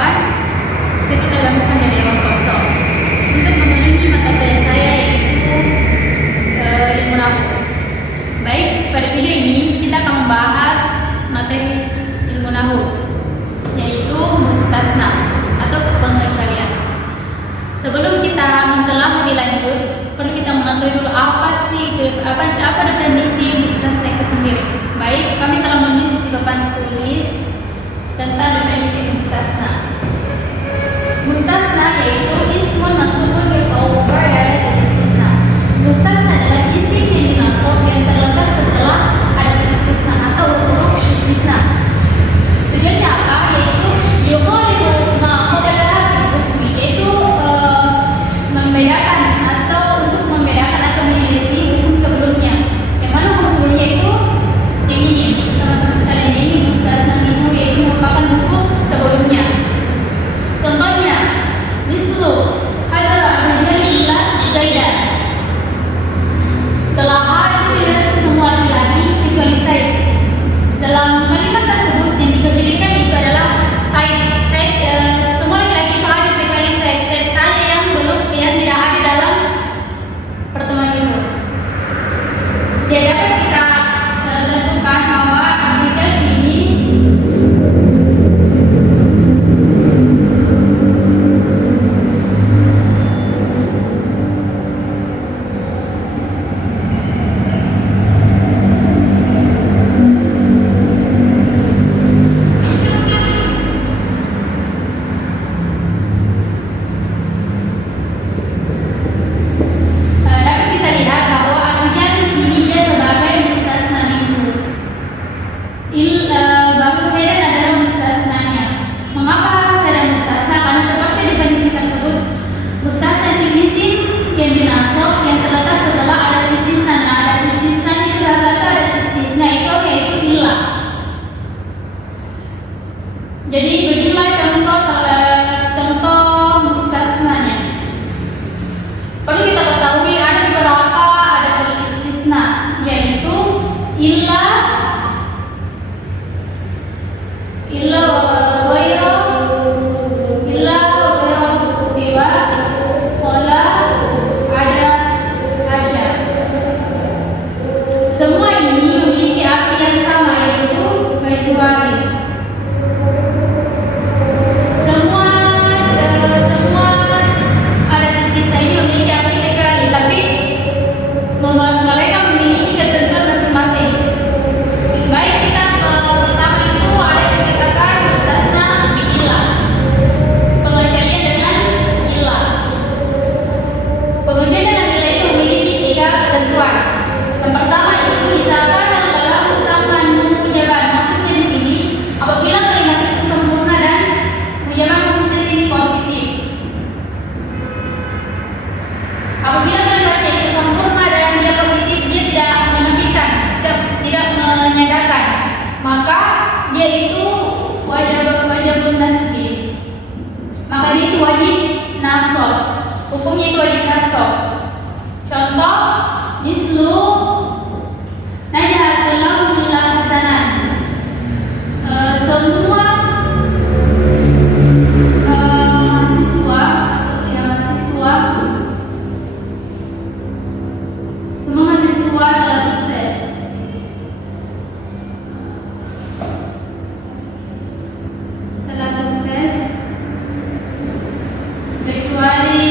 depan, saya kita gabungkan dari Dewan Kosong untuk memenuhi mata kuliah saya yaitu ilmu nahu. Baik, pada video ini kita akan membahas materi ilmu nahu yaitu mustasna atau pengecualian. Sebelum kita mentelah lebih lanjut, perlu kita mengetahui dulu apa definisi mustasna itu sendiri. Baik, kami telah menulis di papan tulis tentang definisi mustasna. Mustasna yaitu ismun mansubun bil khabar dari istisna. Mustasna adalah isim yang dinasab yang terletak setelah ada istisna atau huruf istisna. Tujuannya apa? Yaitu yuqalibu ma qablaha bil hukmi, yaitu membedakan atau untuk membedakan atau menyelisih hukum sebelumnya. Yang mana hukum sebelumnya itu yang ini, teman-teman sekalian, ini mustasna minhu, yaitu merupakan hukum sebelumnya. Contohnya, mislu hadara ar-rijal illa Zaidan. Telah hadir semua laki-laki kecuali Zaid. Dalam kalimat tersebut yang dikejadikan itu adalah semua laki-laki itu hadir kecuali Zaid saja yang tidak ada dalam pertemuan itu. Ya, dapat kita tentukan bahwa ar-rijal sini dapat kita lihat bahwa ar-rijal di sini dia sebagai mustasna minhu. Bahwa Zaidan adalah mustasnanya. Mengapa Zaidan mustasna? Karena seperti definisi tersebut, mustasna itu isim yang dinasab yang terletak setelah ada istisna. Nah, ada istisna itu salah satu ada istisna itu yaitu ilah. Jadi beginilah contoh mustasnanya. Perlu kita ketahui ada beberapa ada istisna, yaitu illa wa ghairu siwa wala ada hasya. Semua ini memiliki arti yang sama, yaitu kecuali. Semua adat istisna ini memiliki arti kecuali, tapi mereka memiliki ketentuan masing-masing. Baik, kita pertama itu ada yang dikatakan mustasna bi'ilah, pengecualian dengan ilah. Pengecualian dengan ilah itu memiliki 3 ketentuan. Yang pertama itu misalkan dalam utaman mujaban, maksudnya di sini apabila kalimat itu sempurna dan mujaban maksudnya di sini positif. Apabila kalimatnya itu sempurna dan dia positif, dia tidak menafikan, tidak menyandarkan, maka dia itu wajibun nasbi. Maka dia itu wajib nasab. Hukumnya itu wajib nasab. Contoh, mislu najahatul lahu billah hasanan. Semua mahasiswa telah sukses. Kecuali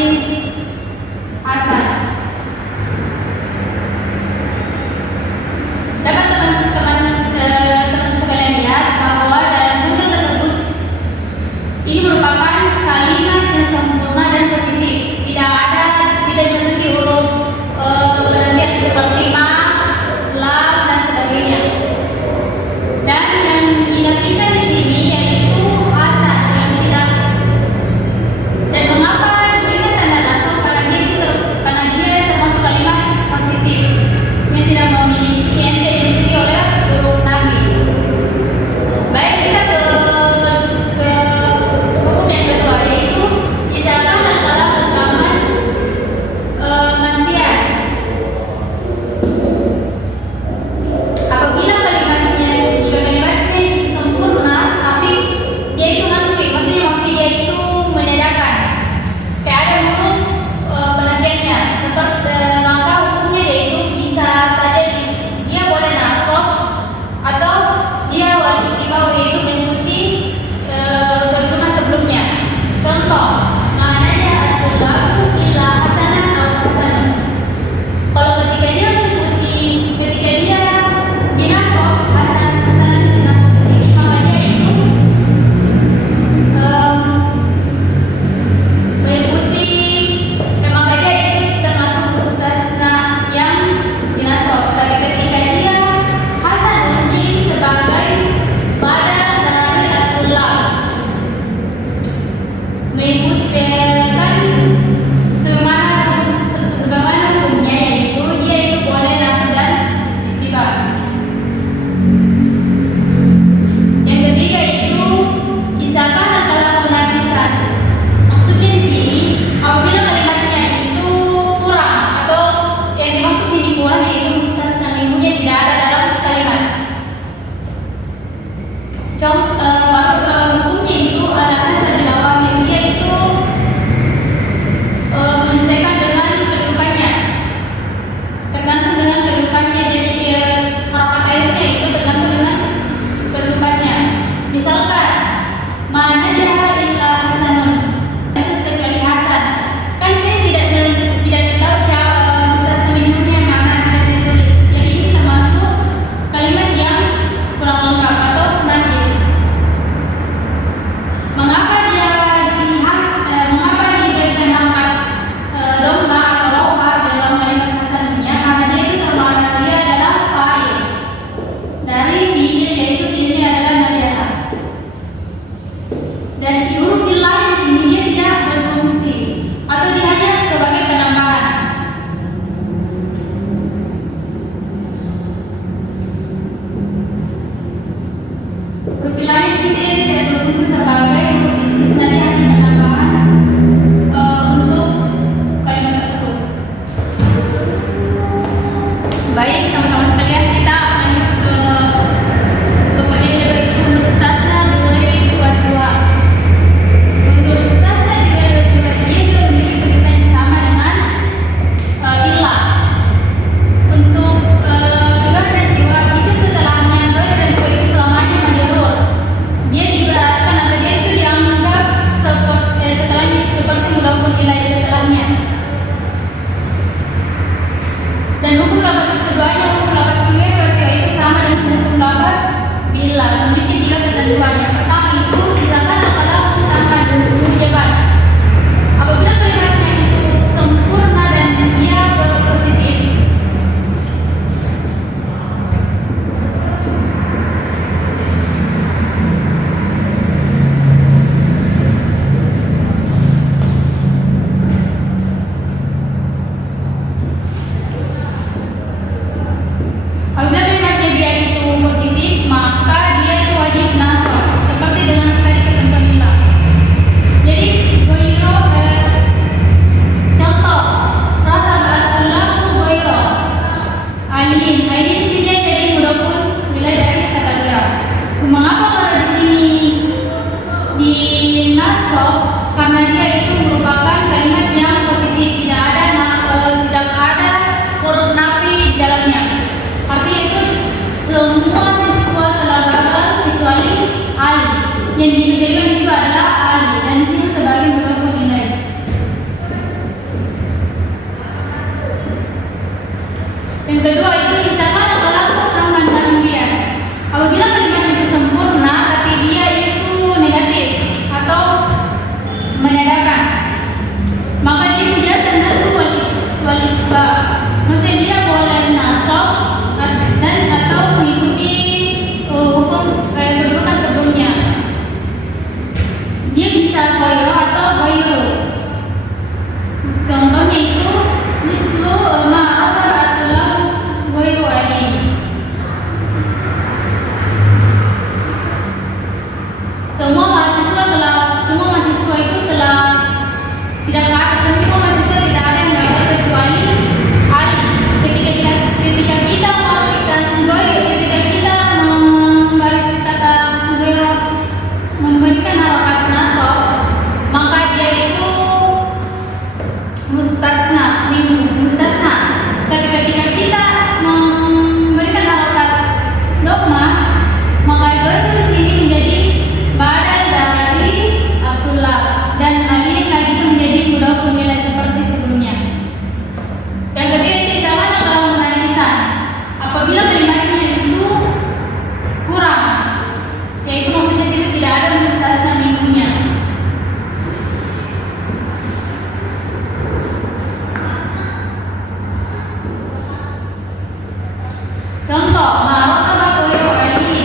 Contoh, marasaba goiro ini.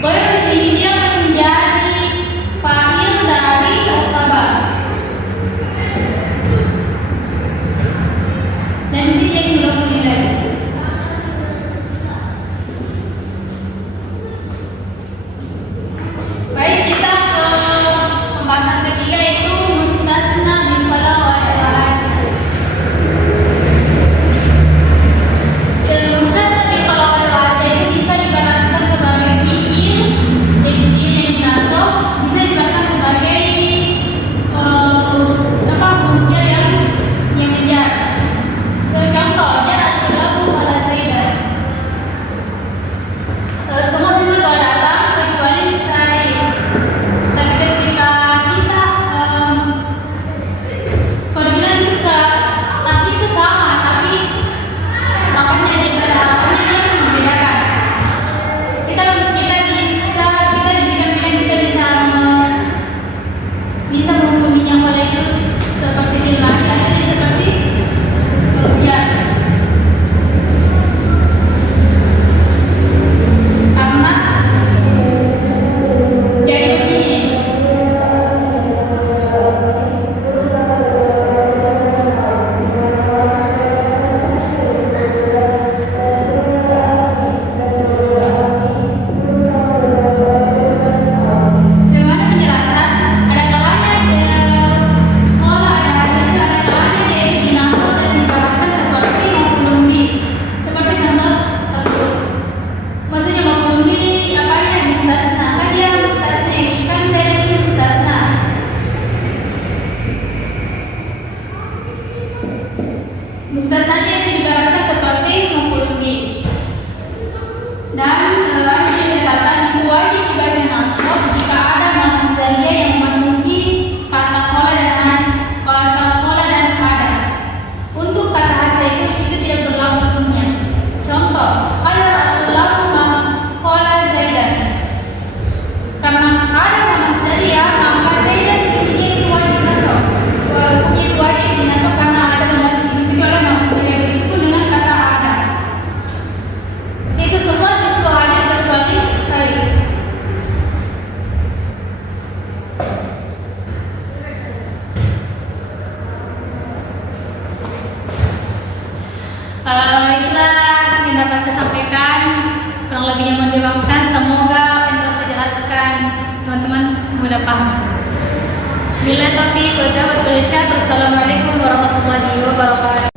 Goiro di sini dia akan menjadi fa'il dari rasaba. Dan di sini jadi mudhaf ilaih. Baik, kita ke pembahasan ketiga yaitu mustasna min qala wa al-ahad. Mustasna min qala wa al-ahad itu bisa dibatalkan sebagai fi'il yang nasab, bisa dibatalkan sebagai hurufnya yang menjar. Contohnya adalah ala zaidan. Semua siswa telah datang kecuali saya. Tapi ketika kita kalau bilang arti itu sama, tapi harapannya aja harapannya dia membedakan. Kita diberikan pilihan, kita bisa menghukuminya olehnya seperti bil madi atau dia seperti ya. Karena jadi begini. Sebagaimana penjelasan, ada kalanya dia pola ada itu, ada kalanya dia dinasab dan dibatalkan seperti maf'ulun bih. Seperti contoh tersebut. Maksudnya maf'ulun bih apanya mustasna? Kan dia mustasna ini kan saya ini mustasna. Mustasnanya itu dibatalkan seperti maf'ulun bih. Dan ada yang dikatakan itu wajib dibagi nasab jika ada masdariyah yang memasuki kata qala dan ada. Untuk kata hasya itu tidak berlaku hukumnya. Contoh, al-aqlamu ma qala zaidan. Karena ada masdariyah, maka zaidan di sini dia itu wajib nasab. Hukumnya itu wajib dinasab karena ada dimasuki oleh masdariyah, begitu pun dengan kata ada. Itu semua siswa hadir kecuali saya. Itulah yang dapat saya sampaikan. Kurang lebihnya mohon dimaafkan. Semoga apa yang telah saya jelaskan teman-teman mudah paham. Bila taufiq wal hidayah. Wassalamualaikum warahmatullahi wabarakatuh.